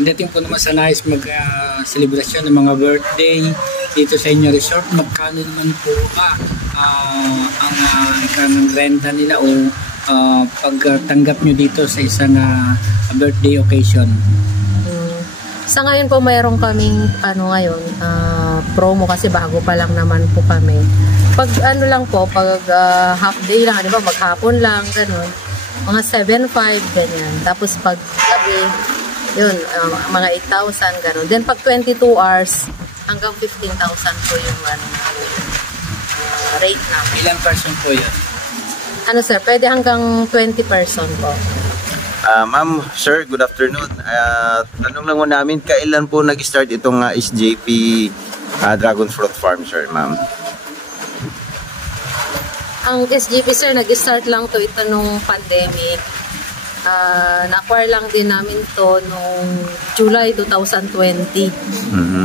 pagdating po naman sa nais mag-celebration ng mga birthday dito sa inyo resort, magkano naman po ang renta nila o pagtanggap nyo dito sa isang birthday occasion? Sa ngayon po mayroon kaming promo kasi bago pa lang naman po kami. Pag half day lang, di ba, maghapon lang, ganun. Mga 7.5 ganyan. Tapos pag gabi, yun, mga 8,000 ganun. Then pag 22 hours, hanggang 15,000 po yung rate namin. Ilang person po yun? Sir, pwede hanggang 20 person po. Ma'am, sir, good afternoon. Tanong lang mo namin, kailan po nag-start itong SJP Dragon Fruit Farm, sir, ma'am? Ang SJP, sir, nag-start lang to ito nung pandemic. Na-acquire lang din namin to nung July 2020.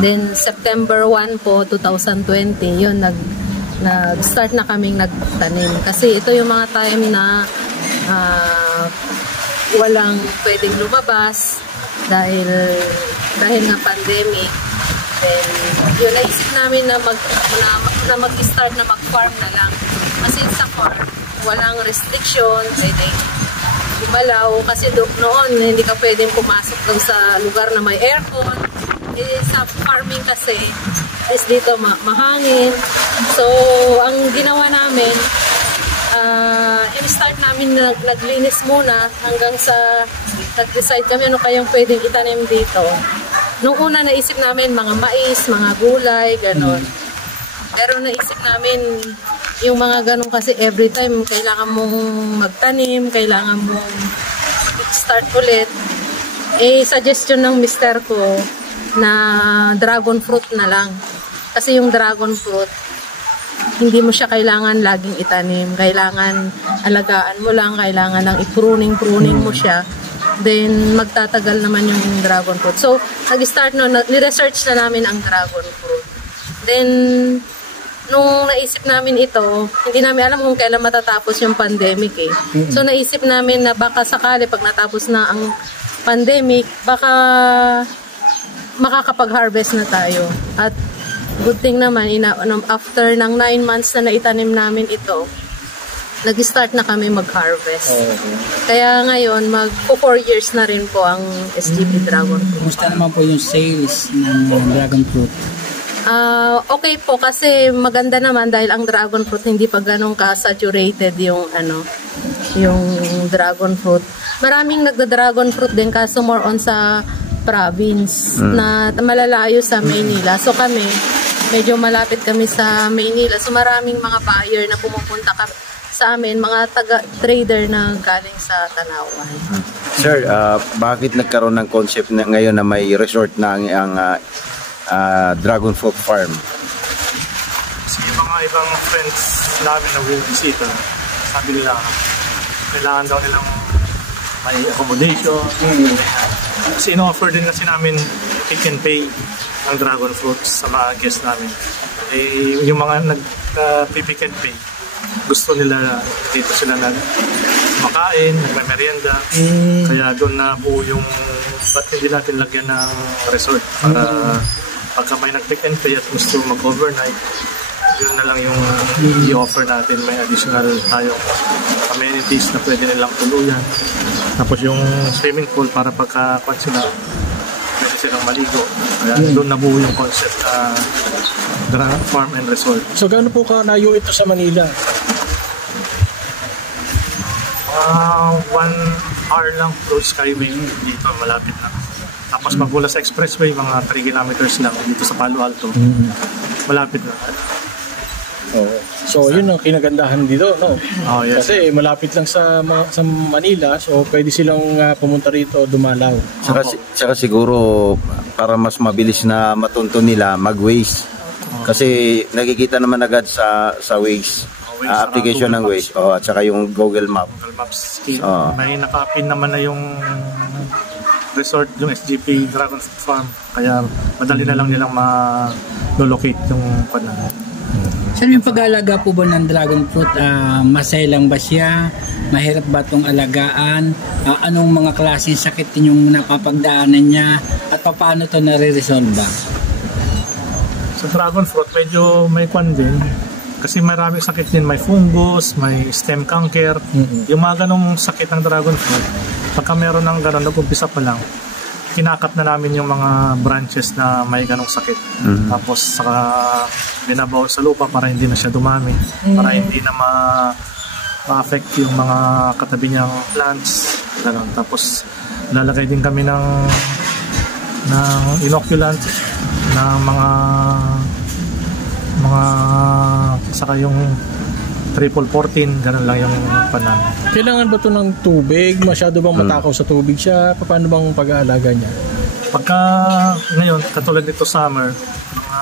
Then September 1 po, 2020, yun, nag-start na kaming nagtanim. Kasi ito yung mga time na walang pwedeng lumabas dahil nga pandemic. Then yun, naisip namin na mag-start na mag-farm na lang. Kasi sa farm, walang restriction, pwedeng gumalaw. Kasi noon, hindi ka pwedeng pumasok doon sa lugar na may aircon. Sa farming kasi, is dito mahangin. So, ang ginawa namin, in-start namin naglinis muna hanggang sa nag-decide kami ano kayang pwedeng itanim dito. Nung una naisip namin mga mais, mga gulay, ganon. Pero naisip namin yung mga ganon kasi every time kailangan mong magtanim, kailangan mong start ulit. Suggestion ng mister ko na dragon fruit na lang. Kasi yung dragon fruit, hindi mo siya kailangan laging itanim. Kailangan alagaan mo lang, kailangan ng i-pruning mo siya. Then, magtatagal naman yung dragon fruit. So, nag-start ni-research na namin ang dragon fruit. Then, nung naisip namin ito, hindi namin alam kung kailan matatapos yung pandemic eh. So, naisip namin na baka sakali pag natapos na ang pandemic, baka makakapag-harvest na tayo. At good thing naman, after ng 9 months na naitanim namin ito, nag-start na kami mag-harvest. Kaya ngayon, mag-4 years na rin po ang SJP Dragon Fruit. Kumusta naman po yung sales ng dragon fruit? Okay po, kasi maganda naman dahil ang dragon fruit hindi pa ganun ka-saturated yung dragon fruit. Maraming nagda-dragon fruit din kaso more on sa province na malalayo sa Maynila. So kami, medyo malapit kami sa Maynila. So maraming mga buyer na pumupunta sa amin, mga taga-trader na galing sa Tanawan. Sir, bakit nagkaroon ng concept na ngayon na may resort na ang Dragon Fruit Farm? Kasi yung mga ibang friends namin na bumisita, sabi nila, kailangan daw nilang may accommodation. Kasi ino-offer din kasi namin pick and pay ang dragon fruits sa mga guests namin. Yung mga nag-pick and pay, gusto nila dito sila makain, nagme-merienda. Kaya doon na buo yung ba't hindi natin lagyan ng resort para pagka may nag-pick and pay at gusto mag-overnight, yun na lang yung i-offer natin. May additional tayong amenities na pwede nilang tuluyan. Tapos yung swimming pool para pagka-kwan sila, pwede silang maligo. Kaya doon nabuo yung concept na farm and resort. So gaano po ka layo ito sa Manila? 1 hour lang through Skyway dito, malapit na. Tapos pagmula sa expressway, mga 3 kilometers lang dito sa Palo Alto. Malapit na. So yun ang kinagandahan dito, no? Yes. Kasi malapit lang sa Manila, so pwede silang pumunta rito, dumalaw. Saka siguro para mas mabilis na matunto nila mag-Waze. Kasi nakikita naman agad sa Waze. Application ng Waze at saka yung Google Maps. Google Maps. May nakapin naman na yung resort, yung SJP Dragon Farm. Kaya madali na lang nilang ma-locate yung Sir, yung pag-aalaga po ba ng dragon fruit, masaya lang ba siya? Mahirap ba itong alagaan? Anong mga klaseng sakit yung napapagdaanan niya? At paano ito nare-resolve ba? Sa dragon fruit, medyo may kwan din. Kasi maraming sakit din. May fungus, may stem cancer. Yung mga ganong sakit ng dragon fruit, pagka meron ng ganon, nag-umpisa pa lang, kinakat na namin yung mga branches na may ganong sakit. Tapos saka binabaw sa lupa para hindi na siya dumami. Para hindi na ma-affect yung mga katabi niyang plants. Ganon. Tapos lalagay din kami ng inoculant na mga saka yung triple 14, ganun lang yung panan. Kailangan ba ito ng tubig? Masyado bang matakaw sa tubig siya? Paano bang pag-aalaga niya? Pagka ngayon, katulad nito summer, mga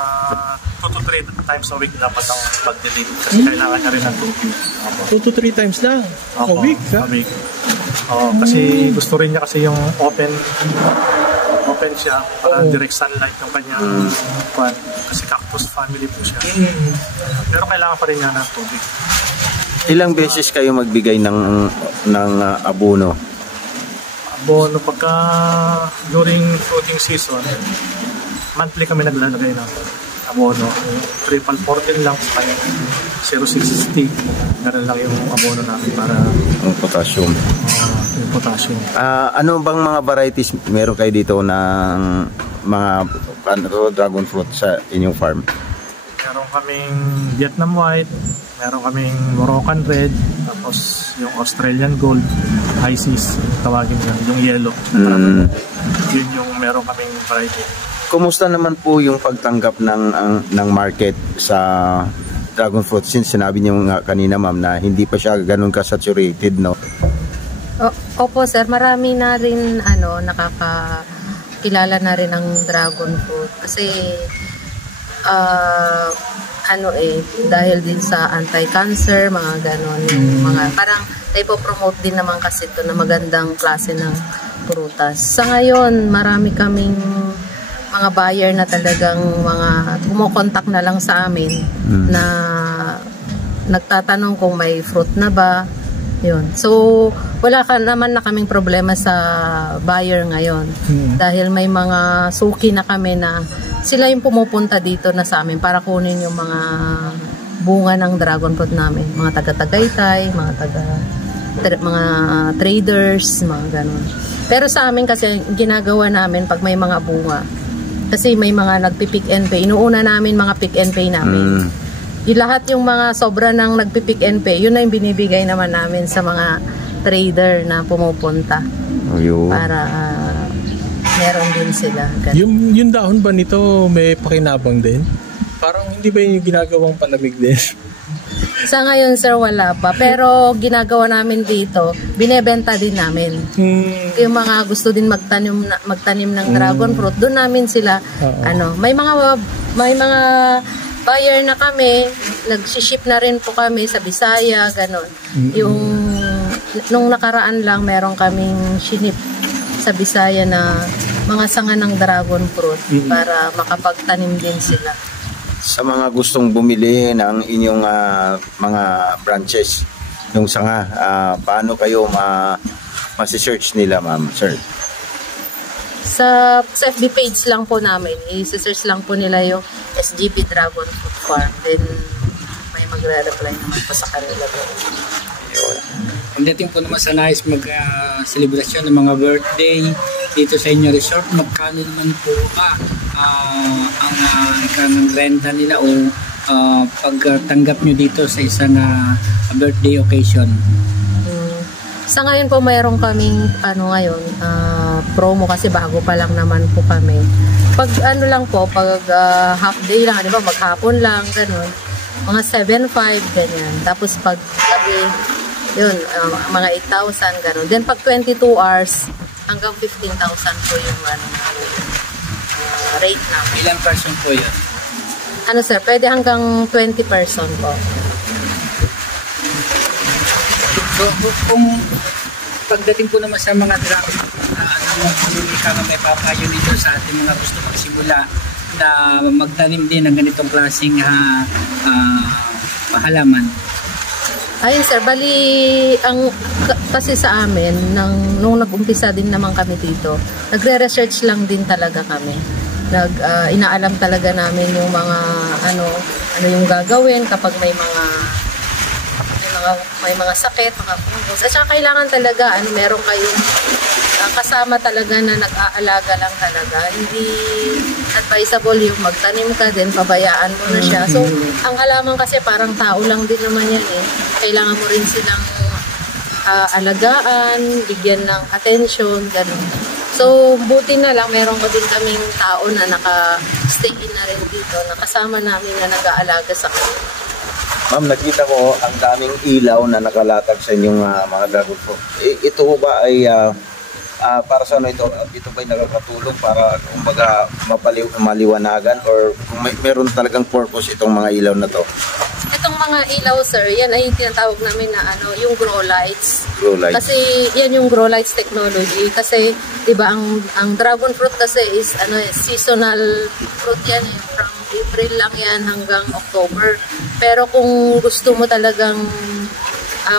2 to 3 times a week dapat ang pag-delete kasi kailangan niya rin ng tubig. 2 to 3 times lang? A week? A week. Kasi gusto rin niya kasi yung open siya para direct sunlight yung kanyang pan. Kasi cactus family po siya. Pero kailangan pa rin niya ng tubig. Ilang beses kayo magbigay ng abono? Abono pagka during fruiting season, monthly kami naglalagay ng abono. Triple 14 lang sa kanya. 060. Ganun lang yung abono namin para Potassium. yung potassium. Ano bang mga varieties meron kayo dito ng mga dragon fruit sa inyong farm? Meron kaming Vietnam White, meron kaming Moroccan Red, tapos yung Australian Gold, Isis, tawagin yun, yung yellow. Yun yung meron kaming variety. Kumusta naman po yung pagtanggap ng market sa dragon fruit? Since sinabi niyo nga kanina, ma'am, na hindi pa siya ganun ka-saturated, no? Opo sir, marami na rin nakakakilala na rin ang dragon fruit kasi dahil din sa anti-cancer, mga ganon, yung mga parang naipopromote din naman kasi ito na magandang klase ng prutas. Sa ngayon, marami kaming mga buyer na talagang mga kumokontak na lang sa amin na nagtatanong kung may fruit na ba. Yun. So, wala naman na kaming problema sa buyer ngayon. Dahil may mga suki na kami na sila yung pumupunta dito na sa amin para kunin yung mga bunga ng dragon fruit namin. Mga taga-Tagaytay, mga traders, mga ganun. Pero sa amin kasi ginagawa namin pag may mga bunga. Kasi may mga nagpipick and pay. Inuuna namin mga pick and pay namin. Yung lahat yung mga sobra ng nagpipick and pay, yun na yung binibigay naman namin sa mga trader na pumupunta. Para meron din sila. Yung dahon ba nito may pakinabang din? Parang hindi ba yung ginagawang palamig din? Sa ngayon sir, wala pa. Pero ginagawa namin dito, binebenta din namin. Yung mga gusto din magtanim ng dragon fruit, doon namin sila, may mga buyer na kami, nag-ship na rin po kami sa Bisaya, ganon. Nung nakaraan lang, meron kaming shinip sa Bisaya na mga sanga ng dragon fruit para makapagtanim din sila. Sa mga gustong bumili ng inyong mga branches, yung sanga, paano kayo masi-search nila, ma'am, sir? Sa FB page lang po namin, i-search lang po nila yung SGP Dragon Fruit Farm. Then, may magre-reply naman po sa kanila. Pagdating po naman sa nais mag-celebration ng mga birthday dito sa inyo resort, magkano naman po ang renta nila o pagtanggap nyo dito sa isang birthday occasion? Sa ngayon po mayroon kaming promo kasi bago pa lang naman po kami. Pag half day lang, di ba, maghapon lang, ganun. Mga 7.5 ganyan. Tapos pag gabi, yun, mga 8,000 ganun. Then pag 22 hours, hanggang 15,000 po yung rate namin. Ilang person po yun? Sir, pwede hanggang 20 person po. So, kung pagdating po naman sa mga dragon, may papayo nito sa ating mga gusto magsimula na magtanim din ng ganitong klaseng halaman? Ayun sir, bali kasi sa amin nung nag-umpisa din naman kami dito, nagre-research lang din talaga kami. Inaalam talaga namin yung mga ano yung gagawin kapag may mga sakit, mga fungus. At saka kailangan talaga meron kayong kasama talaga na nag-aalaga lang talaga. Hindi advisable yung magtanim ka din, pabayaan mo na siya. So, ang halaman kasi parang tao lang din naman yan eh. Kailangan mo rin silang alagaan, bigyan ng attention, ganun. So, buti na lang, meron ko din kaming tao na naka-stay in na rin dito, nakasama namin na nag-aalaga sa kanila. Ma'am, nakita ko ang daming ilaw na nakalatag sa inyong mga dragon fruit. Ito ba ay para sa ano ito? Ito ba ay nakakatulong para kumbaga maliwanagan or kung meron talagang purpose itong mga ilaw na to? Itong mga ilaw sir, yan ay tinatawag namin na yung grow lights. Grow lights. Kasi yan yung grow lights technology. Kasi 'di ba ang dragon fruit kasi is seasonal fruit yan eh. From April lang yan hanggang October. Pero kung gusto mo talagang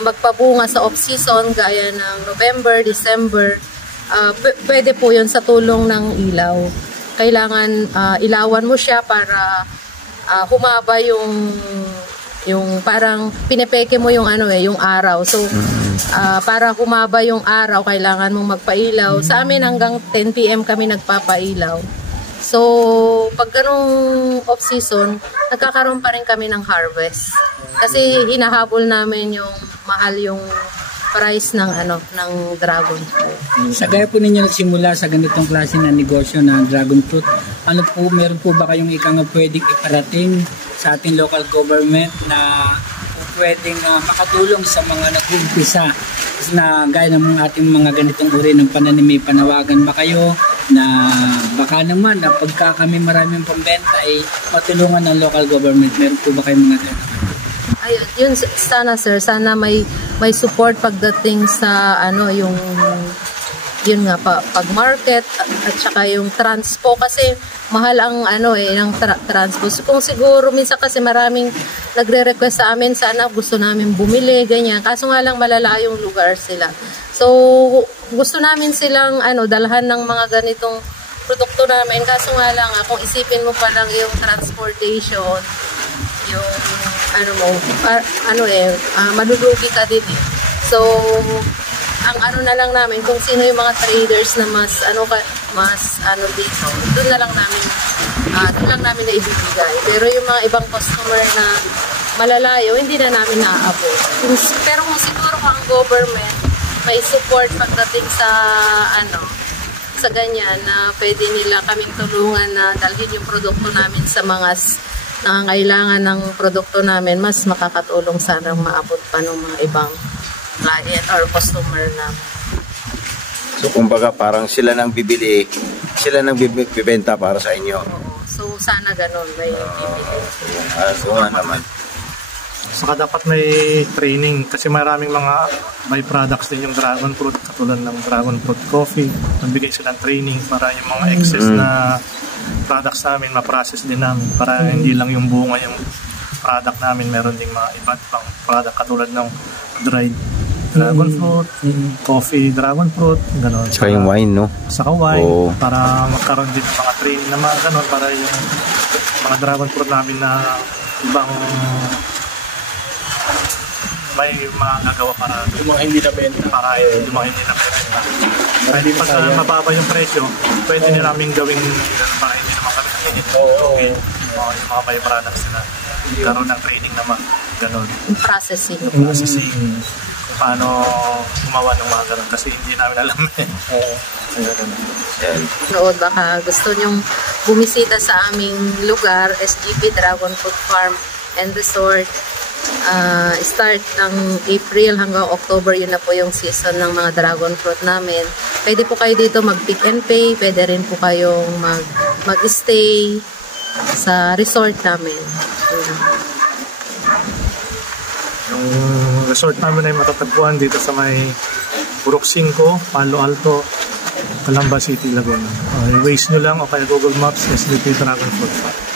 magpabunga sa off-season gaya ng November, December, pwede po yun sa tulong ng ilaw. Kailangan ilawan mo siya para humaba yung parang pinepeke mo yung yung araw. So para humaba yung araw, kailangan mong magpailaw. Sa amin hanggang 10 PM kami nagpapailaw. So pag ganong off-season, nagkakaroon pa rin kami ng harvest. Kasi hinahabol namin yung mahal yung price ng ng dragon fruit. Sa gaya po ninyo nagsimula sa ganitong klase na negosyo na dragon fruit, meron po ba kayong pwedeng iparating sa ating local government na pwedeng makatulong sa mga nag-uumpisa na gaya ng ating mga ganitong uri ng pananim? May panawagan ba kayo na baka naman na pagka kami maraming pambenta ay matulungan ng local government? Meron po ba kayong mga ganito? Ayun, yun sana sir, sana may support pagdating sa yun nga pag market at saka yung transpo kasi mahal ang ng transpo. So, kung siguro minsan kasi maraming nagre-request sa amin, sana gusto namin bumili ganyan. Kaso nga lang malalayong lugar sila. So gusto namin silang dalhan ng mga ganitong produkto namin. Kaso nga lang kung isipin mo pa lang yung transportation, yung malulugi ka din eh. So ang na lang namin kung sino yung mga traders na mas dito, doon lang namin na ibibigay. Pero yung mga ibang customer na malalayo, hindi na namin naaabot. Pero kung siguro ang government may support pagdating sa sa ganyan na pwede nila kaming tulungan na dalhin yung produkto namin sa mga nangangailangan ng produkto namin, mas makakatulong sana maabot pa ng mga ibang client or customer na. So kumbaga parang sila nang bibili, sila nang bibenta para sa inyo. Oo. So sana ganun may bibili. So naman. Saka dapat may training kasi maraming mga byproducts din yung dragon fruit, katulad ng dragon fruit coffee. Nagbigay silang training para yung mga excess na products namin ma-process din namin para hindi lang yung bunga yung product namin, meron ding mga iba't ibang product katulad ng dried dragon fruit, coffee dragon fruit, gano'n. Saka yung wine, no? Saka wine, para magkaroon din mga training na mga gano'n para yung mga dragon fruit namin na ibang may magagawa para yung mga hindi na benta. Para yung mga hindi na benta. Pwede pag mababa yung presyo, pwede nila namin gawing gano'n para hindi naman kami yung mga byproducts nila. Karoon ng training naman, gano'n. Processing. Paano gumawa ng mga gano'n kasi hindi namin alam eh. Noon baka gusto nyong bumisita sa aming lugar, SGP Dragon Fruit Farm and Resort. Start ng April hanggang October, yun na po yung season ng mga dragon fruit namin. Pwede po kayo dito mag-pick and pay, pwede rin po kayong mag-stay sa resort namin. Yung resort namin ay matatagpuan dito sa may Purok 5, Palo Alto, Calamba City, Laguna. I-waste nyo lang o kaya Google Maps, SBP Dragon Fruit Farm.